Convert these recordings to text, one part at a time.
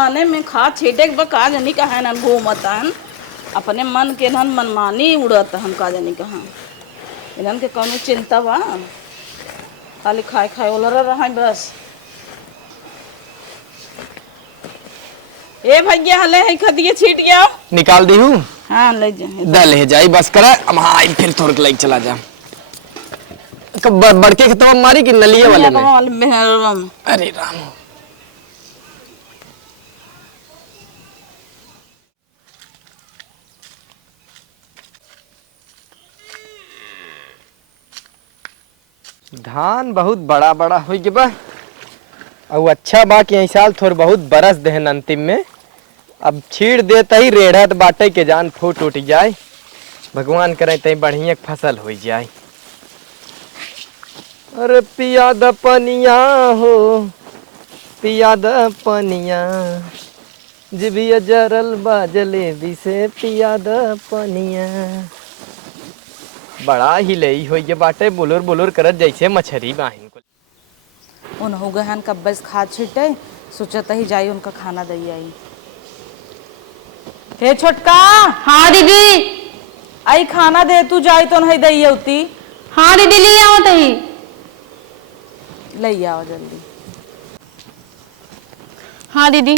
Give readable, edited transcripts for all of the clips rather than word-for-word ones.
खाने में खा छीटे के का जानी कहा न घूमतन अपने मन के नन मनमानी उड़त हम का जानी कहा इनन के कौनो चिंता बा खाली खाए खाए उलर रहा बस। ए भैया हले है खदिए छीट गया निकाल दी हूँ। हाँ ले जा दल है जाई बस करा अब हाँ फिर थोड़ा लाइक चला जा बड़के के तो मारी कि नलिए वाले में। अरे राम धान बहुत बड़ा बड़ा हो गया बा और अच्छा बा कि साल थोड़ बहुत बरस देहन अंतिम में अब छीड़ देता ही रेढ़त बाटे के जान फूट उठ जाए भगवान करे तई बढ़िया फसल हो जाए। अरे पिया द पनिया हो पिया द पनिया जिबिया जरल बा जलेबी से पिया द पनिया बड़ा ही लई हो ये बाटे बुलुर बुलुर करत जैसे मछरी बाहिन को उन हो गहन कब बस खा छिटे सोचता ही जाई उनका खाना दई आई। हे छोटका। हाँ दीदी। आई खाना दे तू जाई तो नहीं दई उती। हाँ दीदी ले आओ तही ले आओ जल्दी। हाँ दीदी।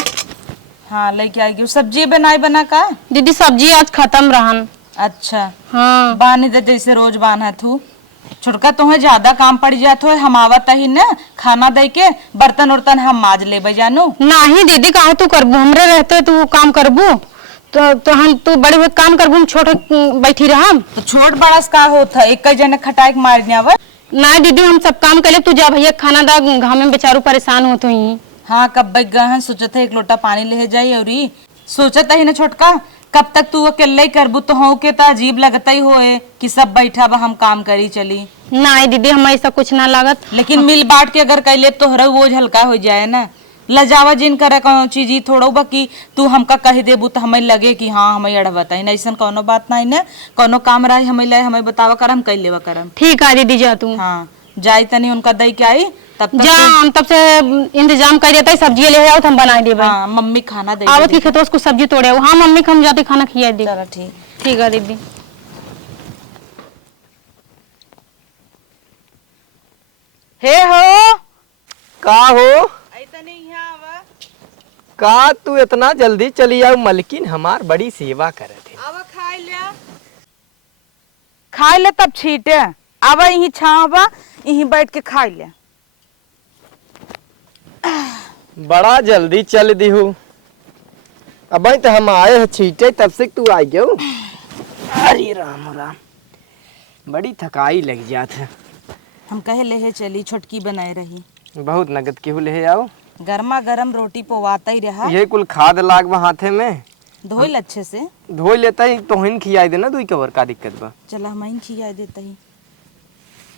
हाँ लेके आएगी सब्जी बनाई बना का दीदी सब्जी आज खत्म रहन। अच्छा हाँ बानी दे जैसे रोज बान है तू छोटका तुम्हें ज्यादा काम पड़ जात हो हम आवत ही न खाना दे के बर्तन उर्तन हम माज ले जानू। नहीं दीदी कहा तू करबू हमरे रहते तू काम करबू तो हम तू बड़े हुए काम करबू हम छोटे बैठी रहा तो छोट बड़ा का होता एक जने खटाई मारने आवे। नहीं दीदी हम सब काम कर ले तू जा भैया खाना दा घाम में बेचारू परेशान हो तो ही। हाँ कब गहन सोचत है एक लोटा पानी ले जाई और सोचत ही ना छोटका कब तक तू अकेले ही करबू तो हो के तो अजीब लगता ही होए कि सब बैठा बा हम काम करी चली। नहीं दीदी हम ऐसा कुछ ना लागत लेकिन मिल बांट के अगर कैले तो हर वो हल्का हो जाए ना लजावा जिन करे कौन चीज थोड़ा बाकी तू हमका कह देबू तो हमें लगे कि हाँ हमें अड़बता ही ऐसा कोनो बात नहीं ना कोनो काम रही हमें ले हमें बतावा कर हम कैले करम। ठीक है दीदी जा तू। हाँ जाई तनी उनका दई के आई तब तक जा हम तब से इंतजाम कर देता है सब्जी ले आओ तो हम बना देबे। हाँ मम्मी खाना दे आवत की खेतों को सब्जी तोड़े आओ। हाँ मम्मी को हम जाते खाना खिया दे। चलो ठीक ठीक है दीदी। हे हो का हो का तू इतना जल्दी चली आओ मलकिन हमार बड़ी सेवा करे थे। खाई ले तब छीटे आवा यही छावा यही बैठ के खाई ले। बड़ा जल्दी चल दी हूँ अब तो हम आए हैं छीटे तब से तू आ गयो। अरे राम राम बड़ी थकाई लग जात है। हम कहे ले चली छोटकी बनाए रही बहुत नगद केहू ले आओ गर्मा गर्म रोटी पोवाता ही रहा ये कुल खाद लाग हाथे में धोइल अच्छे से धो लेता ही तो हिन खियाई देना दुई कवर का दिक्कत बा। चला हम ही खिया देता ही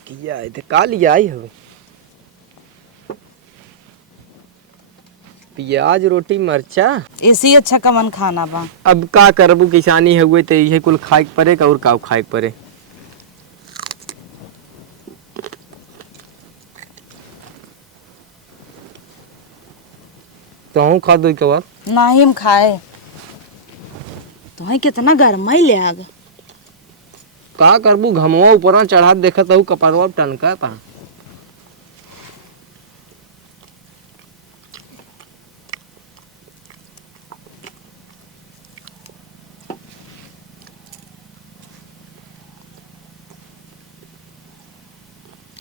किया थे का लिया आई हो प्याज रोटी मरचा ऐसी अच्छा कमन खाना बा। अब का करबू किसानी हुए तो यही कुल खाए पड़े और का खाए पड़े। तो खा दो कबाब नहीं हम खाए तुम्हें कितना गर्म ही ले आग का करबू घमवा ऊपर चढ़ा देखत हूँ कपड़वा टनका पा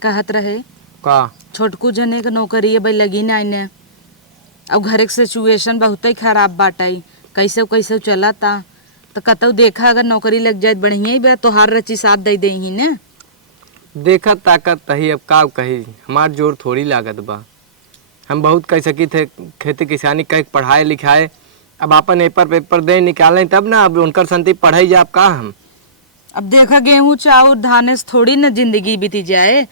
कहत रहे का छोटकू जने के नौकरी भाई लगी नहीं ने अब घर के सिचुएशन बहुत ही खराब बाटाई कैसे कैसे चलाता तो कतौ देखा अगर नौकरी लग जाए बढ़िया ही बा तो हार रची साथ दे दे ही ने देखत ताकत तही अब का कही हमार जोर थोड़ी लागत बा। हम बहुत कह सकी थे खेती किसानी कह पढ़ाए लिखाए अब अपन पेपर दे निकालें तब ना अब उनकर संति पढ़ाई जाब का हम अब देखा गेहूं चाउर धाने से थोड़ी ना जिंदगी बीती जाए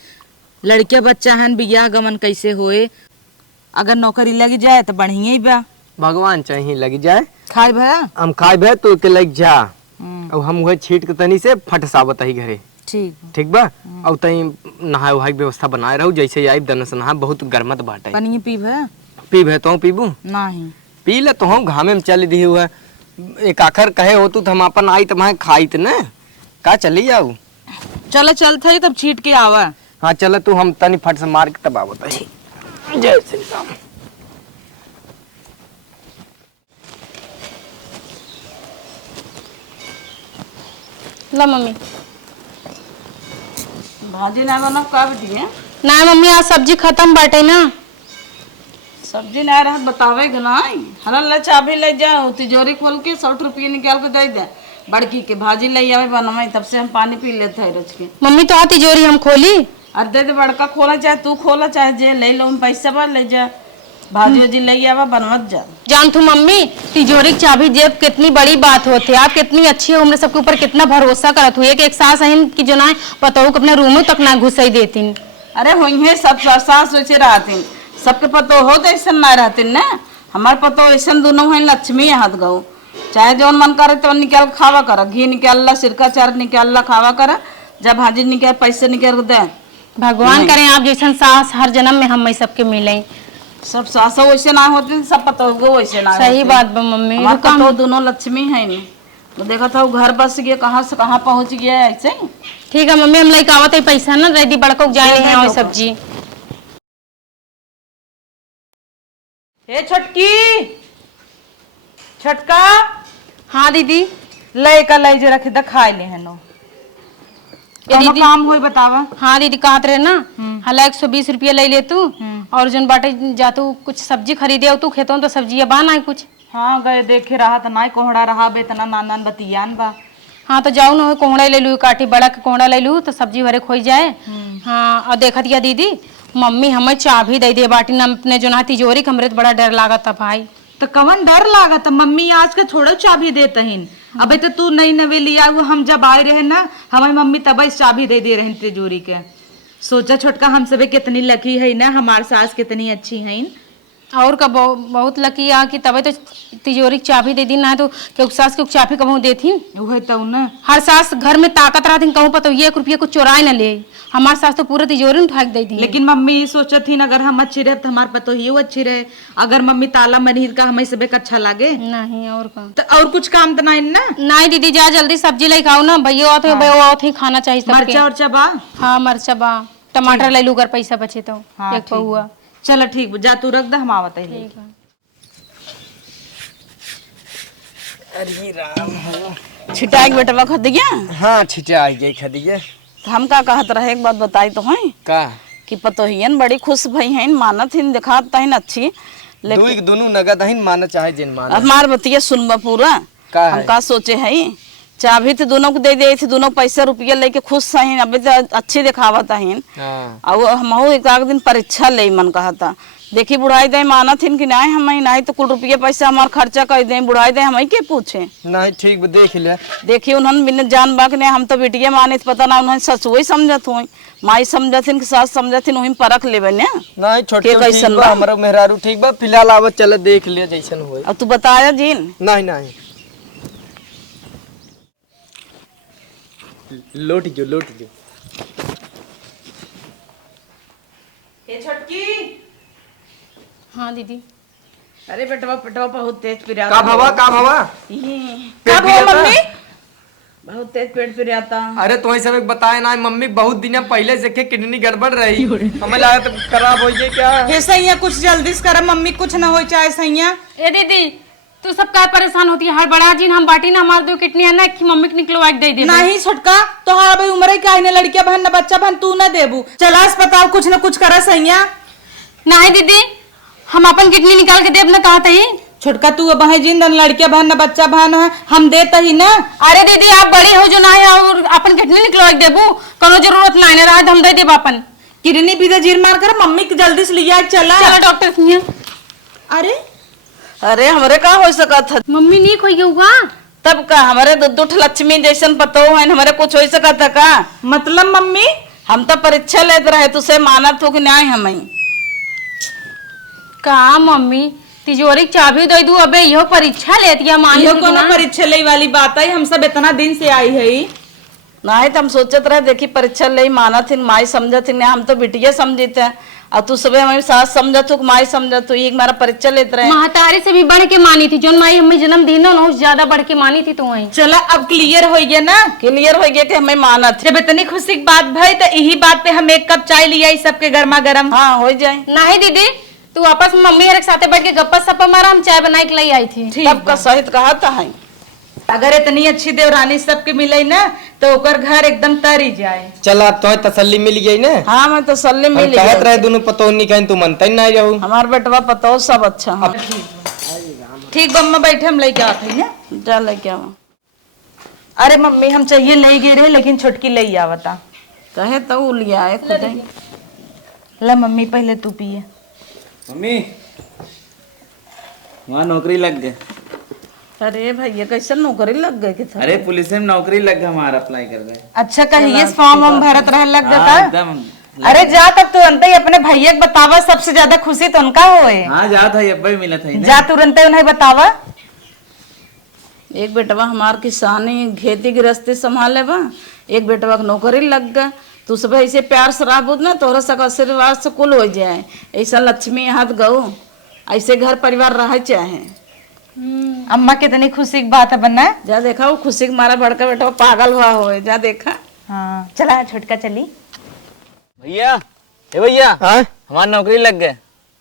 लड़के बच्चा हन बियाह गमन कैसे होए अगर नौकरी लग जाए तो बढ़िया ही बा। भगवान चाहिए लग जाए खाए भया हम खाए भे तो के लग जा अब हम वह छीट के तनी से फट सावत ही घरे ठीक बा और तई नहाए वहाए व्यवस्था बनाए रहू जैसे आई दन से नहा बहुत गर्मत बाटे पानी पी भया पी भे तो पीबू नहीं पी ले तो हम घामे में चल दी हुआ एक आखर कहे हो तू तो हम अपन आई तुम्हें खाई त न का चली जाऊ। चलो चल थई तब छीट के आवा। हाँ चल तू हम तनी फट से मार के तब आवत है। जय श्री राम। ला मम्मी। भाजी ना बना कब दिए? ना मम्मी आज सब्जी खत्म बाटे ना। सब्जी ना रहा बतावे गनाई हला ला चाबी ले जाओ तिजोरी खोल के 60 रुपये निकाल के दे दे बड़की के भाजी ले आवे बनवाई तब से हम पानी पी लेते है रोज के। मम्मी तो तिजोरी हम खोली। अरे दे दे बड़का खोला चाहे तू खोला चाहे जे ले लो पैसा बा ले जा भाजी वजी ले आवा बनवत जा। जान तू मम्मी तिजोरी की चाबी जेब कितनी बड़ी बात होती है। आप कितनी अच्छी हो हमने सबके ऊपर कितना भरोसा करत हुई कि एक सास अहिन की जो ना पता हो अपने रूम तक ना घुस ही देती। अरे हुई है सब सास वैसे रहती सबके पतो हो तो ऐसा ना रहती ना हमारे पतो ऐसा दोनों है लक्ष्मी हाथ गऊ चाहे जो मन करे तो निकाल खावा कर घी निकाल ला सिरका चार निकाल ला खावा कर जब भाजी निकाल पैसे निकाल दे। भगवान करें आप जैसा सास हर जन्म में हम सबके मिले। सब सासो वैसे ना होती सब पतो हो वैसे ना। सही बात बा मम्मी। तो दोनों लक्ष्मी है नहीं तो देखा था वो घर बस गया कहाँ से कहाँ पहुँच गया ऐसे ही। ठीक है मम्मी हम लेके आवत है पैसा ना रेडी बड़का जाए हैं और सब्जी। ए छटकी छटका। हाँ दीदी। ले का ले जे रखे द खाए ले हनो ये दीदी काम होई बतावा। हाँ दीदी कहत रहे ना हला 120 रुपया ले ले तू और जन बाटे जा तू कुछ सब्जी खरीदे हो तू खेतों तो सब्जी बा ना कुछ। हाँ गए देखे रहा त ना कोहड़ा रहा बेतना नान बतियान बा। हाँ तो जाऊ ना कोहड़ा ले लू काटी बड़ा के कोहड़ा ले लू तो सब्जी भरे खोई जाए। हाँ और देखत या दीदी मम्मी हमें चाबी दे दे बाटी ना अपने जो ना तिजोरी कमरे तो बड़ा डर लागत था भाई। तो कवन डर लागत मम्मी आज के थोड़ा चाबी देते हैं अबे तो तू नई नवे लिया वो हम जब आए रहे ना हमारी मम्मी तब चाबी दे रहे तिजोरी के। सोचा छोटका हम सब कितनी लकी है ना हमारे सास कितनी अच्छी है और का बहुत लकी आ कि तबे तो तिजोरी की चाबी दे दी ना तो क्यों सास के चाबी कबू देती वही तो ना। हर सास घर में ताकत रहती कहूँ पता 1 रुपया को चोराए ना ले हमारे सास तो पूरा तिजोरी उठा के दे दी। लेकिन मम्मी सोचत थी अगर हम अच्छी रहे तो हमारे पतो ही अच्छी रहे अगर मम्मी ताला मनीर का हमें सब अच्छा लागे नहीं और का तो और कुछ काम तो नहीं ना। नहीं दीदी जा जल्दी सब्जी ले खाओ ना भैया आते भैया खाना चाहिए सबके। मरचा उर्चा बा। हाँ मरचा बा टमाटर ले लू कर पैसा बचे तो हाँ, एक पहुआ। चलो ठीक जा तू रख दे हम आवत है। ठीक है। अरे राम हो। छिटा के बेटवा खद गया। हाँ छिटा आ गई खदिया। तो हम का कहत रहे एक बात बताई तो है का कि पतोहियन बड़ी खुश भई हैं मानत हिन दिखात तहिन अच्छी लेकिन दोनों नगद हइन माना चाहे जिन माना। हमार बतिया सुनबा पूरा का हम का सोचे है चाबी तो दोनों को दे दे थी दोनों पैसा रुपया लेके खुश हैं अभी तो अच्छी दिखावत है। और हम एक दिन परीक्षा ले मन कहा था देखी बुढ़ाई दे माना थी कि नहीं हम नहीं तो कुल रुपये पैसा हमारा खर्चा कर दे बुढ़ाई दे हमें के पूछे नहीं ठीक देख ले देखिए उन्होंने बिना जान बाक ने हम तो बेटिया माने पता ना उन्होंने सच वही समझत हुई माई समझथिन कि सास समझथिन वही परख लेबे ने नहीं छोटे कैसन बा हमरा मेहरारू ठीक बा फिलहाल आवत चले देख ले जैसन होए। अब तू बताया जीन नहीं नहीं लोट जो ए छटकी। हाँ दीदी। अरे बेटवा पेटवा बहुत तेज पिराता का भवा मम्मी बहुत तेज पेट पिराता। अरे तो सब बताए ना मम्मी बहुत दिन पहले से के किडनी गड़बड़ रही हमें लगा तो खराब हो गई क्या। हे सैया कुछ जल्दी से कर मम्मी कुछ ना हो चाहे सैया। ए दीदी तू सब का परेशान होती है हर बड़ा जी हम बाटी ना हमारे 2 किडनी है ना कि मम्मी को निकलवा दे दे। नहीं छोटका तोहार भाई उम्र का है लड़किया बहन ना बच्चा बहन तू ना देबू चला अस्पताल कुछ ना कुछ करा सैया। नहीं दीदी हम अपन किडनी निकाल के देब ना कहा ही। छोटका तू अब है जिंदन लड़किया बहन ना बच्चा बहन है हम देता ही ना। अरे दीदी आप बड़ी हो जो ना है और अपन किडनी निकलवा देबू कोनो जरूरत नहीं ना रहा हम दे देब अपन किडनी भी जीर मार कर मम्मी की जल्दी से लिया चला डॉक्टर से। अरे अरे हमरे का हो सकत था मम्मी नहीं खोई होगा तब का हमारे दुठ लक्ष्मी जैसन पतो है हमारे कुछ हो सकत था का मतलब मम्मी हम तो परीक्षा लेते रहे तुझसे माना तो कि नहीं हमें का मम्मी तिजोरी चाबी दे दू अबे यो परीक्षा लेती है मान यो कोनो परीक्षा ले वाली बात है हम सब इतना दिन से आई है नहीं तो हम सोचत रहे देखी परीक्षा ले माना थी माई समझत थी हम तो बिटिया समझते और तू सुबह हमारी सास समझत हो माई समझत हो, एक हमारा परीक्षा लेते रहे। महतारी से भी बढ़ के मानी थी, जो माई हमें जन्म दी ना उससे ज्यादा बढ़ के मानी थी तू वहीं। चला अब क्लियर हो गया ना, क्लियर हो गया कि हमें माना थे। जब इतनी खुशी की बात भाई तो यही बात पे हम एक कप चाय लिया इस सबके गर्मा गर्म। हाँ हो जाए। नहीं दीदी, तू आपस में मम्मी हर साथे बैठ के गप्पा सप्पा मारा, हम चाय बना के लाई आई थी। तब का सहित कहा था है। अगर इतनी अच्छी देवरानी सबके मिले ना तो ओकर घर एकदम तरी जाए। चल अब तो तसल्ली मिल गई ना। हाँ मैं तो सल्ले हम मिल कहत रहे दोनों पतोहनी कहीं तू मनता ही नहीं रहू। हमार बेटवा पतो सब अच्छा है। ठीक बम्मा बैठे हम लेके आते हैं ना। जा लेके आओ। अरे मम्मी हम चाहिए ले गए रहे लेकिन छोटकी ले आवता। कहे तो लिया है खुद ही। ला मम्मी पहले तू पिए। मम्मी वहाँ नौकरी लग गए। अरे भैया कैसे नौकरी लग गए कि था? अरे पुलिस में नौकरी लग गया, हमारा अप्लाई कर रहे। अच्छा कहिए फॉर्म हम भरत रह लग जाता। एकदम। अरे जा तब तुरंत ही अपने भैया को बतावा, सबसे ज्यादा खुशी तो उनका होए। हाँ जा था, अब भी मिला था जा तुरंत ही उन्हें बतावा। एक बेटवा हमार किसानी खेती गृहस्थी संभाले बा, एक बेटवा के नौकरी लग गया। तू सब ऐसे प्यार से रह ना तोहरा सक आशीर्वाद से कुल हो जाए। ऐसा लक्ष्मी हाथ गऊ, ऐसे घर परिवार रह चाहे। अम्मा कितनी खुशी की बात है बना। जा देखा वो खुशी के मारा बड़का बेटा पागल हुआ हो। जा देखा। हाँ चला छोटका चली। भैया। ए भैया हाँ? हमारा नौकरी लग गए।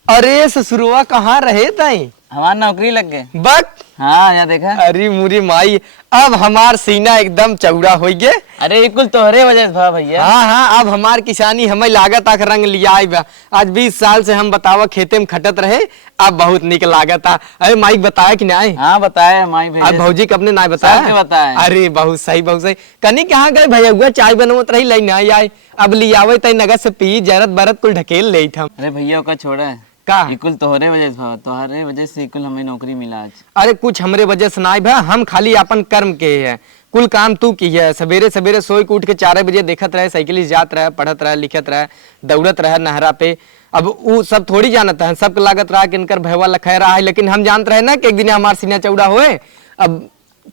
अरे ससुरवा कहाँ रहे ताई? हमारा नौकरी लग गए। बक हाँ यहाँ देखा। अरे मुरी माई, अब हमार सीना एकदम चौड़ा हो गए। अरे कुल तोहरे वजह से था भैया। हाँ हाँ, अब हमार किसानी हमें लागत आख रंग लिया आई बा। आज 20 साल से हम बतावा खेते में खटत रहे, अब बहुत निक लागत आ। अरे माई बताया कि नहीं? हाँ बताया माई अब भैया। भौजी के अपने ना बताया? सबके बताया। अरे बहुत सही बहुत सही। कनी कहाँ गए भैया? चाय बनवत रही लाई नहीं आए, अब लियावे तई नगद से पी जरत बरत कुल ढकेल ले हम। अरे भैया का छोड़ा है का कुल तोहरे वजह से, तोहरे वजह से कुल हमें नौकरी मिला आज। अरे कुछ हमरे वजह से ना भा, हम खाली अपन कर्म के है, कुल काम तू की है। सवेरे सवेरे सोई के उठ के 4 बजे देखत रहे, साइकिल जात रहे, पढ़त रहे, लिखत रहे, दौड़त रहे नहरा पे। अब वो सब थोड़ी जानत है, सबके लागत रहा कि इनकर भयवा लखै रहा है, लेकिन हम जानते रहे ना कि एक दिन हमार सीना चौड़ा होए। अब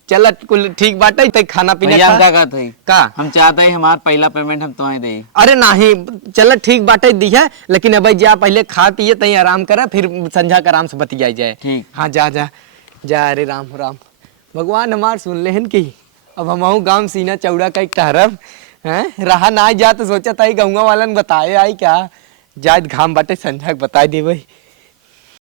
चल कुल ठीक बाटे, तय खाना पीना भैया हम खा। क्या कहते हैं का हम चाहते हैं हमारा पहला पेमेंट हम तुम्हें दे। अरे नहीं चल ठीक बाटे दी है, लेकिन अब जा पहले खा पिए तई आराम करे, फिर संझा का आराम से बतियाई जाए। ठीक। हाँ जा जा जा। अरे राम राम, भगवान हमार सुन लेहन की। अब हम गांव सीना चौड़ा का एक ठहरब हैं, रहा ना जा तो सोचा था गाँव वालन बताए आई क्या, जात घाम बाटे संझा के बताए देवे।